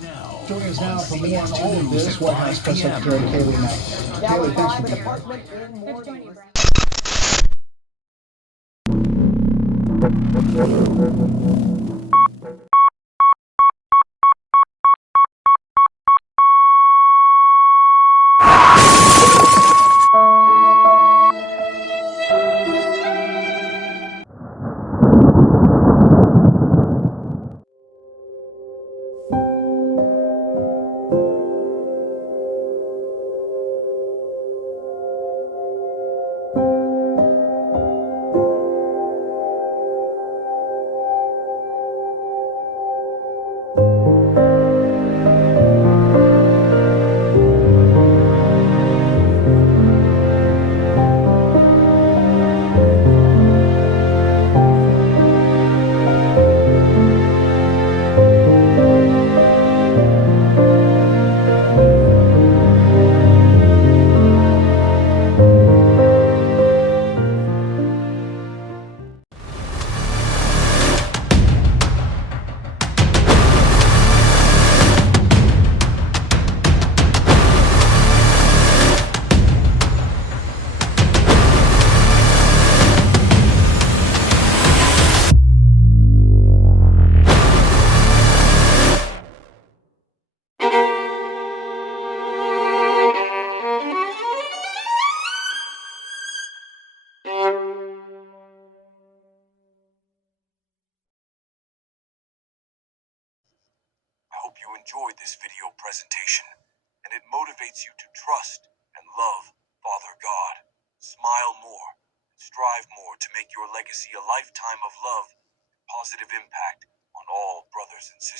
Joining us now for more on all of this, White House Press Secretary Kayleigh McEnany. Kayleigh, thanks for being here. Good to join you, Brian. I hope you enjoyed this video presentation, and it motivates you to trust and love Father God. Smile more, and strive more to make your legacy a lifetime of love and positive impact on all brothers and sisters.